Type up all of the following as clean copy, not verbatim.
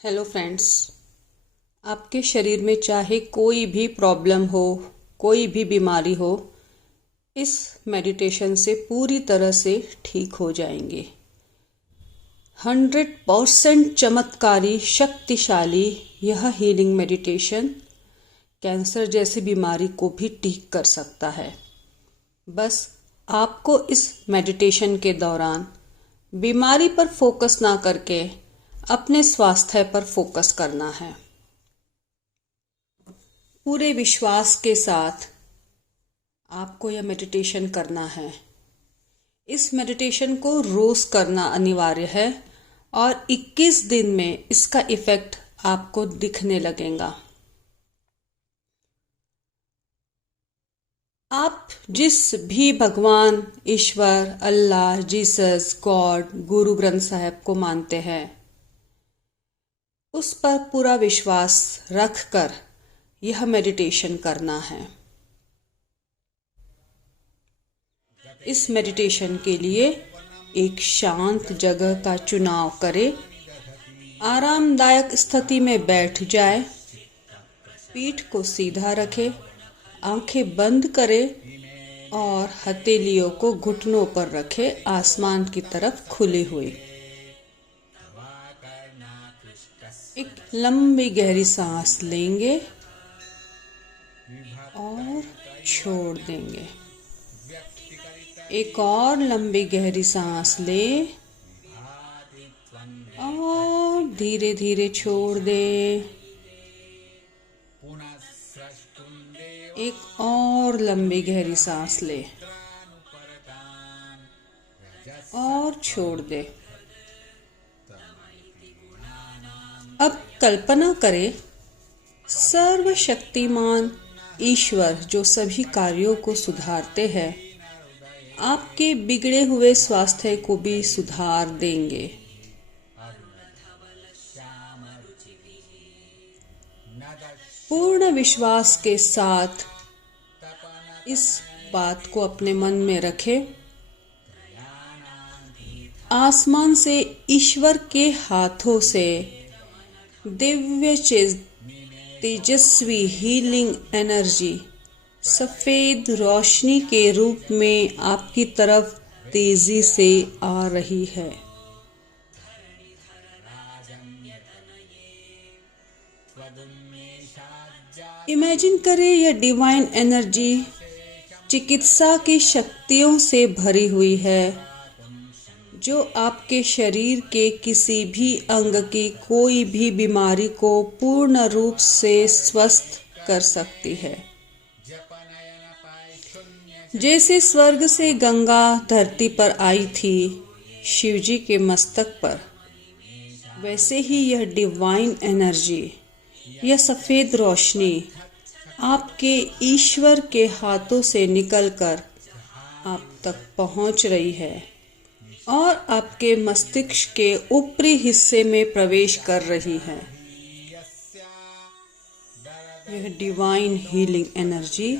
Hello friends. आपके शरीर में चाहे कोई भी प्रॉब्लम हो, कोई भी बीमारी हो, इस मेडिटेशन से पूरी तरह से ठीक हो जाएंगे। 100% चमत्कारी, शक्तिशाली यह हीलिंग मेडिटेशन कैंसर जैसी बीमारी को भी ठीक कर सकता है। बस आपको इस मेडिटेशन के दौरान बीमारी पर फोकस ना करके अपने स्वास्थ्य पर फोकस करना है। पूरे विश्वास के साथ आपको यह मेडिटेशन करना है। इस मेडिटेशन को रोज करना अनिवार्य है और 21 दिन में इसका इफेक्ट आपको दिखने लगेगा। आप जिस भी भगवान, ईश्वर, अल्लाह, जीसस, गॉड, गुरु ग्रंथ साहब को मानते हैं, उस पर पूरा विश्वास रखकर यह मेडिटेशन करना है। इस मेडिटेशन के लिए एक शांत जगह का चुनाव करें। आरामदायक स्थिति में बैठ जाए, पीठ को सीधा रखें, आंखें बंद करें और हथेलियों को घुटनों पर रखें, आसमान की तरफ खुले हुए। एक लंबी गहरी सांस लेंगे और छोड़ देंगे। एक और लंबी गहरी सांस ले और धीरे धीरे छोड़ दे। एक और लंबी गहरी सांस ले और छोड़ दे। अब कल्पना करें, सर्वशक्तिमान ईश्वर जो सभी कार्यों को सुधारते हैं, आपके बिगड़े हुए स्वास्थ्य को भी सुधार देंगे। पूर्ण विश्वास के साथ इस बात को अपने मन में रखें। आसमान से ईश्वर के हाथों से दिव्य तेजस्वी हीलिंग एनर्जी सफेद रोशनी के रूप में आपकी तरफ तेजी से आ रही है। इमेजिन करें, यह डिवाइन एनर्जी चिकित्सा की शक्तियों से भरी हुई है, जो आपके शरीर के किसी भी अंग की कोई भी बीमारी को पूर्ण रूप से स्वस्थ कर सकती है। जैसे स्वर्ग से गंगा धरती पर आई थी शिवजी के मस्तक पर, वैसे ही यह डिवाइन एनर्जी, यह सफेद रोशनी आपके ईश्वर के हाथों से निकलकर आप तक पहुंच रही है और आपके मस्तिष्क के ऊपरी हिस्से में प्रवेश कर रही है। यह डिवाइन हीलिंग एनर्जी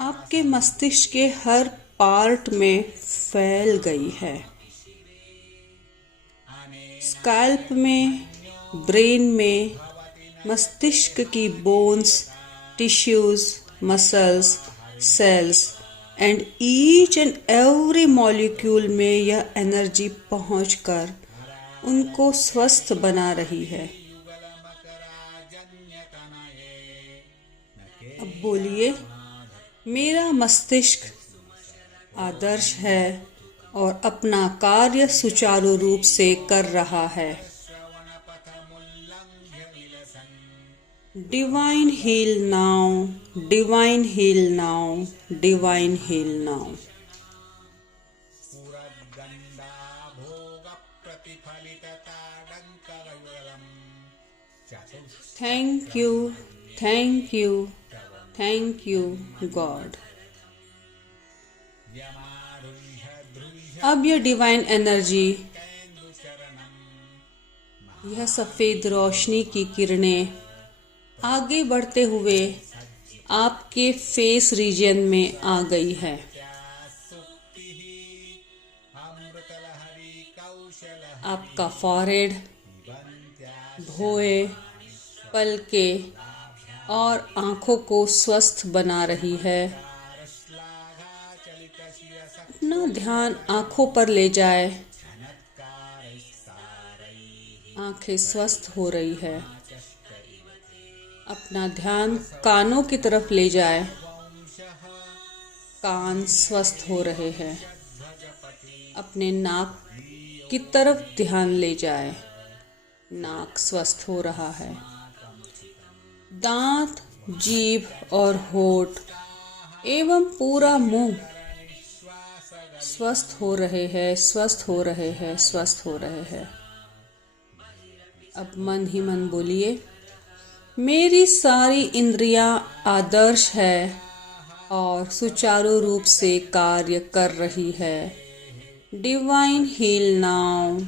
आपके मस्तिष्क के हर पार्ट में फैल गई है। स्कैल्प में, ब्रेन में, मस्तिष्क की bones, tissues, muscles, cells and each and every molecule में यह एनर्जी पहुंचकर उनको स्वस्थ बना रही है। अब बोलिए, मेरा मस्तिष्क आदर्श है और अपना कार्य सुचारू रूप से कर रहा है। Divine heal now, divine heal now, divine heal now. Thank you, thank you, thank you God. अब यह डिवाइन एनर्जी, यह सफेद रोशनी की किरणें आगे बढ़ते हुए आपके फेस रीजन में आ गई है। आपका फॉरहेड, भौहें, पलकें और आँखों को स्वस्थ बना रही है। अपना ध्यान आँखों पर ले जाए। आँखें स्वस्थ हो रही है। अपना ध्यान कानों की तरफ ले जाए। कान स्वस्थ हो रहे हैं। अपने नाक की तरफ ध्यान ले जाए। नाक स्वस्थ हो रहा है। दांत, जीभ और होठ एवं पूरा मुंह स्वस्थ हो रहे हैं, स्वस्थ हो रहे हैं, स्वस्थ हो रहे हैं। अब मन ही मन बोलिए, मेरी सारी इंद्रियां आदर्श है और सुचारू रूप से कार्य कर रही है। Divine heal now,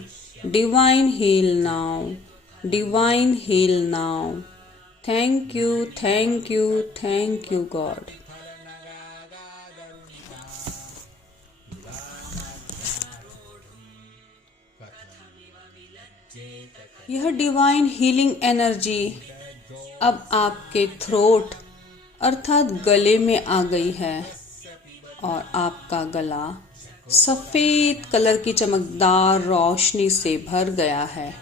divine heal now, divine heal now. Thank you, thank you, thank you God. यह डिवाइन हीलिंग एनर्जी अब आपके थ्रोट अर्थात गले में आ गई है और आपका गला सफेद कलर की चमकदार रोशनी से भर गया है।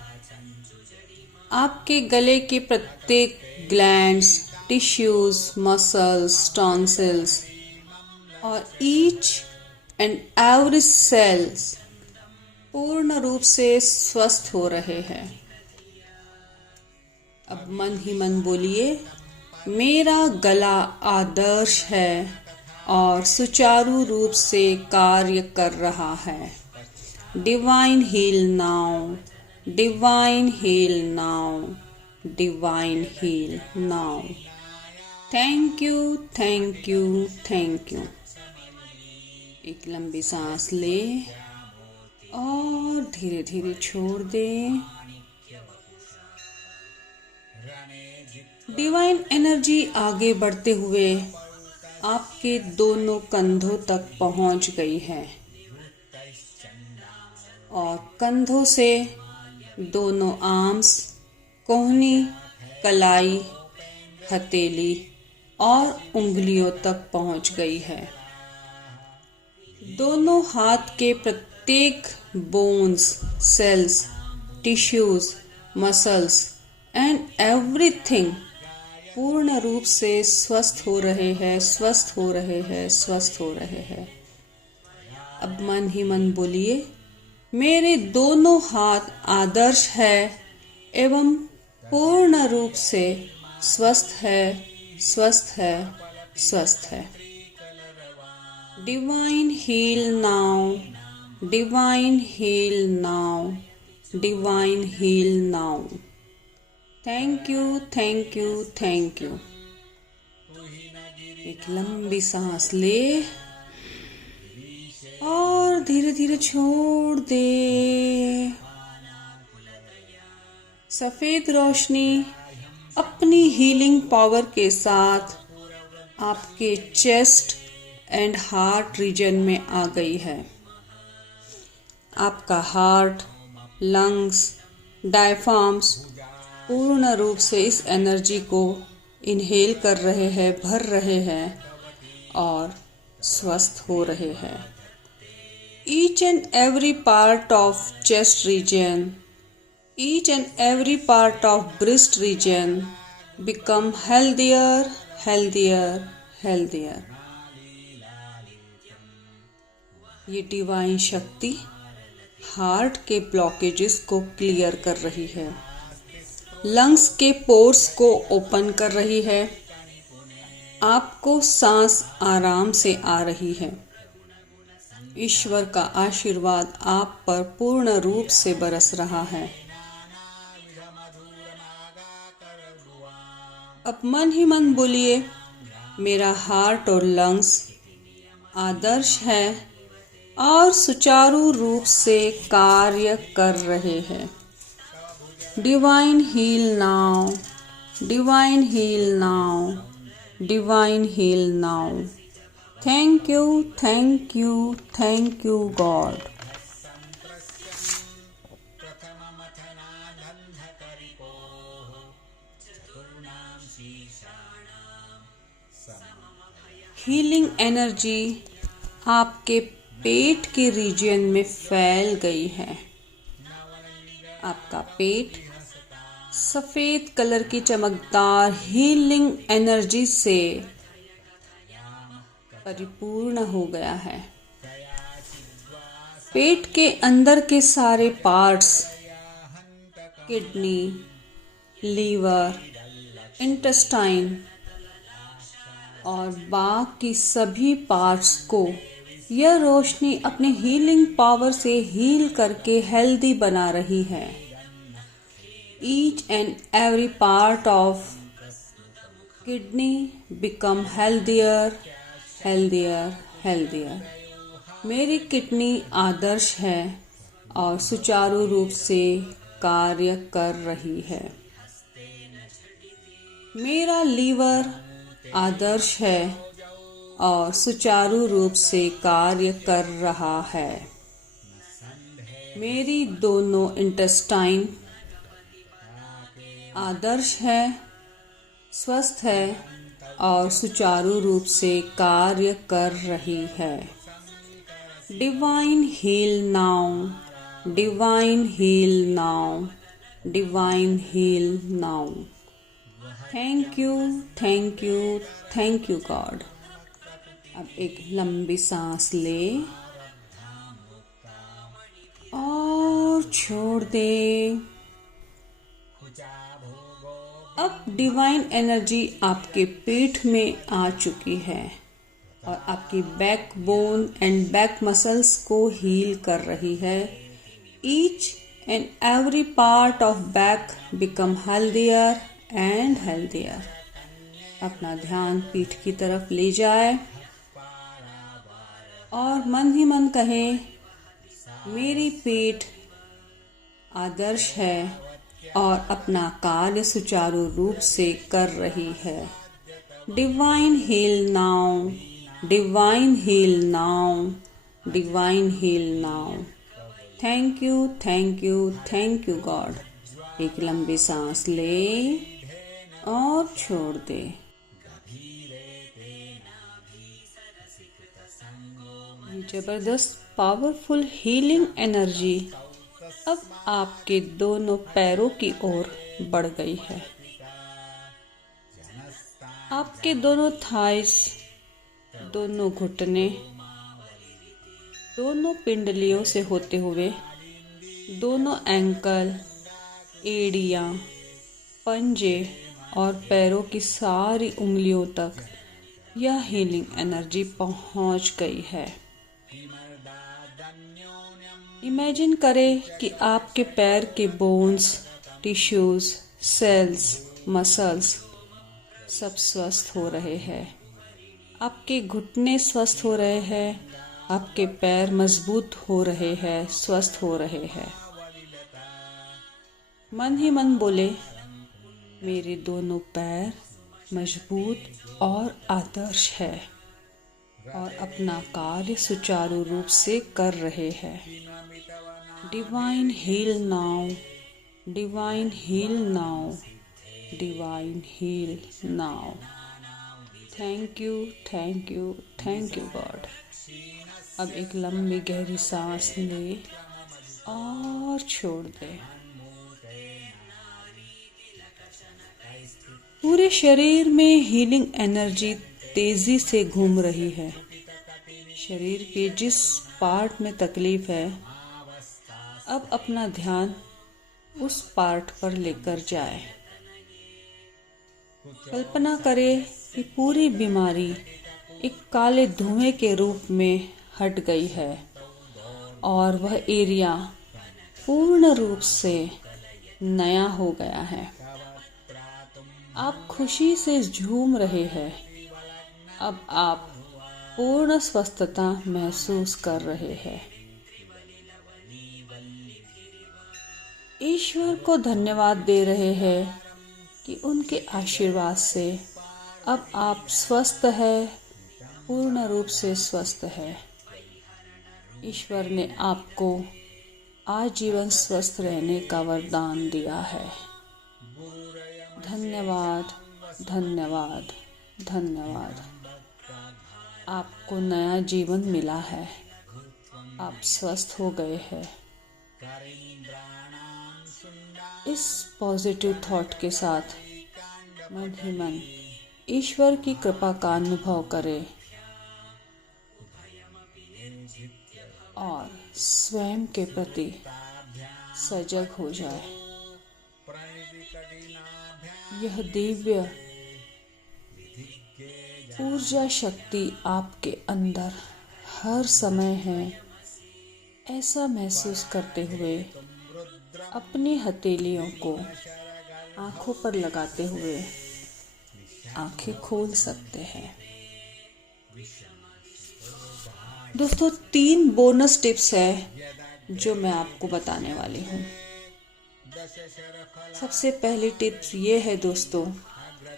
आपके गले के प्रत्येक ग्लैंड्स, टिश्यूज, मसल्स, टॉन्सिल्स और ईच एंड एवरी सेल्स पूर्ण रूप से स्वस्थ हो रहे हैं। अब मन ही मन बोलिए, मेरा गला आदर्श है और सुचारू रूप से कार्य कर रहा है। Divine heal now, divine heal now, divine heal now. Thank you, thank you, thank you. एक लंबी सांस ले और धीरे धीरे छोड़ दें। डिवाइन एनर्जी आगे बढ़ते हुए आपके दोनों कंधों तक पहुंच गई है और कंधों से दोनों आर्म्स, कोहनी, कलाई, हथेली और उंगलियों तक पहुंच गई है। दोनों हाथ के प्रत्येक bones, cells, tissues, muscles and everything पूर्ण रूप से स्वस्थ हो रहे हैं, स्वस्थ हो रहे हैं, स्वस्थ हो रहे हैं। अब मन ही मन बोलिए, मेरे दोनों हाथ आदर्श है एवं पूर्ण रूप से स्वस्थ है, स्वस्थ है, स्वस्थ है। Divine heal now, divine heal now, divine heal now. Thank you, thank you, thank you. एक लंबी सांस ले और धीरे धीरे छोड़ दे। सफेद रोशनी अपनी हीलिंग पावर के साथ आपके चेस्ट एंड हार्ट रीजन में आ गई है। आपका हार्ट, लंग्स, डायफ्राम्स पूर्ण रूप से इस एनर्जी को इनहेल कर रहे हैं, भर रहे हैं और स्वस्थ हो रहे हैं। Each and every part of chest region, each and every part of breast region become healthier, healthier, healthier. ये डिवाइन शक्ति हार्ट के ब्लॉकेजेस को क्लियर कर रही है, लंग्स के पोर्स को ओपन कर रही है, आपको सांस आराम से आ रही है। ईश्वर का आशीर्वाद आप पर पूर्ण रूप से बरस रहा है। अब मन ही मन बोलिए, मेरा हार्ट और लंग्स आदर्श है और सुचारू रूप से कार्य कर रहे हैं। Divine heal now, divine heal now, divine heal now. Thank you, thank you, thank you God. Healing energy आपके पेट के रीजन में फैल गई है। आपका पेट सफेद कलर की चमकदार हीलिंग एनर्जी से परिपूर्ण हो गया है। पेट के अंदर के सारे पार्ट्स, किडनी, लीवर, इंटेस्टाइन और बाकी सभी पार्ट्स को यह रोशनी अपने हीलिंग पावर से हील करके हेल्दी बना रही है। Each and every part of kidney become healthier, healthier, healthier. मेरी किडनी आदर्श है और सुचारू रूप से कार्य कर रही है। मेरा लीवर आदर्श है और सुचारू रूप से कार्य कर रहा है। मेरी दोनों इंटेस्टाइन आदर्श है, स्वस्थ है और सुचारू रूप से कार्य कर रही है। Divine heal now, divine heal now, divine heal now. Thank you, thank you, thank you God. अब एक लंबी सांस ले और छोड़ दे। अब डिवाइन एनर्जी आपके पेट में आ चुकी है और आपकी back bone and back muscles को हील कर रही है। Each and every part of back become healthier and healthier. अपना ध्यान पीठ की तरफ ले जाए और मन ही मन कहे, मेरी पीठ आदर्श है और अपना कार्य सुचारू रूप से कर रही है। Divine heal now, divine heal now, divine heal now. Thank you, thank you, thank you God. एक लंबी सांस ले और छोड़ दे। जबरदस्त पावरफुल हीलिंग एनर्जी अब आपके दोनों पैरों की ओर बढ़ गई है। आपके दोनों थाइस, दोनों घुटने, दोनों पिंडलियों से होते हुए दोनों एंकल, एड़ियाँ, पंजे और पैरों की सारी उंगलियों तक यह हीलिंग एनर्जी पहुंच गई है। इमेजिन करें कि आपके पैर के बोन्स, टिश्यूज, सेल्स, मसल्स सब स्वस्थ हो रहे हैं। आपके घुटने स्वस्थ हो रहे हैं, आपके पैर मजबूत हो रहे हैं, स्वस्थ हो रहे हैं। मन ही मन बोले, मेरे दोनों पैर मजबूत और आदर्श है और अपना कार्य सुचारू रूप से कर रहे हैं। Divine heal now, divine heal now, divine heal now. Thank you, thank you, thank you God. अब एक लंबी गहरी सांस ले और छोड़ दे। पूरे शरीर में हीलिंग एनर्जी तेजी से घूम रही है। शरीर के जिस पार्ट में तकलीफ है, अब अपना ध्यान उस पार्ट पर लेकर जाए। कल्पना करें कि पूरी बीमारी एक काले धुएं के रूप में हट गई है और वह एरिया पूर्ण रूप से नया हो गया है। आप खुशी से झूम रहे हैं। अब आप पूर्ण स्वस्थता महसूस कर रहे हैं। ईश्वर को धन्यवाद दे रहे हैं कि उनके आशीर्वाद से अब आप स्वस्थ है, पूर्ण रूप से स्वस्थ है। ईश्वर ने आपको आजीवन स्वस्थ रहने का वरदान दिया है। धन्यवाद, धन्यवाद, धन्यवाद। आपको नया जीवन मिला है, आप स्वस्थ हो गए हैं। इस पॉजिटिव थॉट के साथ मन ही मन ईश्वर की कृपा का अनुभव करें और स्वयं के प्रति सजग हो जाए। यह दिव्य ऊर्जा शक्ति आपके अंदर हर समय है, ऐसा महसूस करते हुए अपनी हथेलियों को आंखों पर लगाते हुए आंखें खोल सकते हैं। दोस्तों, 3 बोनस टिप्स है जो मैं आपको बताने वाली हूँ। सबसे पहली टिप्स ये है दोस्तों,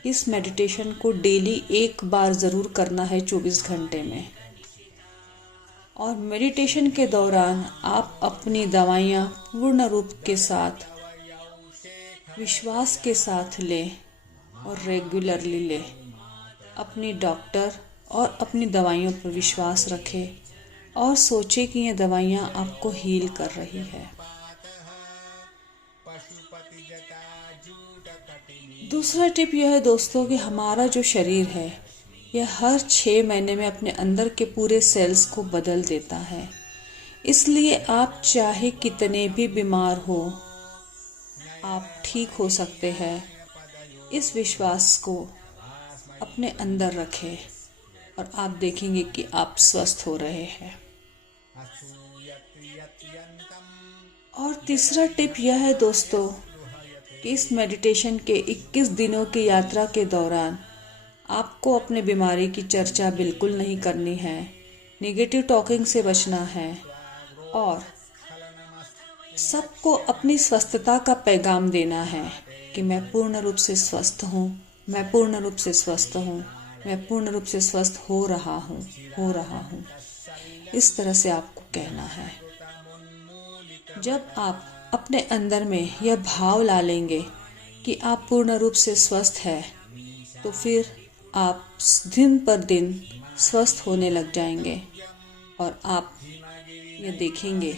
इस मेडिटेशन को डेली 1 बार ज़रूर करना है 24 घंटे में। और मेडिटेशन के दौरान आप अपनी दवाइयाँ पूर्ण रूप के साथ विश्वास के साथ लें और रेगुलरली लें। अपनी डॉक्टर और अपनी दवाइयों पर विश्वास रखें और सोचें कि ये दवाइयाँ आपको हील कर रही है। दूसरा टिप यह है दोस्तों कि हमारा जो शरीर है यह हर 6 महीने में अपने अंदर के पूरे सेल्स को बदल देता है। इसलिए आप चाहे कितने भी बीमार हो, आप ठीक हो सकते हैं। इस विश्वास को अपने अंदर रखें और आप देखेंगे कि आप स्वस्थ हो रहे हैं। और तीसरा टिप यह है दोस्तों कि इस मेडिटेशन के 21 दिनों की यात्रा के दौरान आपको अपने बीमारी की चर्चा बिल्कुल नहीं करनी है, नेगेटिव टॉकिंग से बचना है और सबको अपनी स्वस्थता का पैगाम देना है कि मैं पूर्ण रूप से स्वस्थ हूँ, मैं पूर्ण रूप से स्वस्थ हूँ, मैं पूर्ण रूप से स्वस्थ हो रहा हूँ। इस तरह से आपको कहना है। जब आप अपने अंदर में यह भाव ला लेंगे कि आप पूर्ण रूप से स्वस्थ हैं, तो फिर आप दिन पर दिन स्वस्थ होने लग जाएंगे और आप ये देखेंगे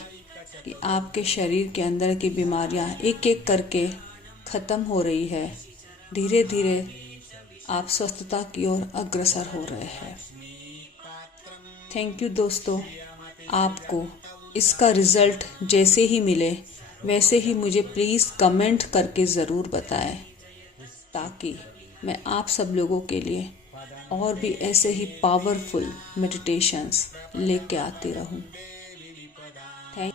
कि आपके शरीर के अंदर की बीमारियां एक एक करके ख़त्म हो रही है। धीरे धीरे आप स्वस्थता की ओर अग्रसर हो रहे हैं। थैंक यू दोस्तों। आपको इसका रिज़ल्ट जैसे ही मिले वैसे ही मुझे प्लीज़ कमेंट करके ज़रूर बताएं, ताकि मैं आप सब लोगों के लिए और भी ऐसे ही पावरफुल मेडिटेशंस लेके आती रहूं। थैंक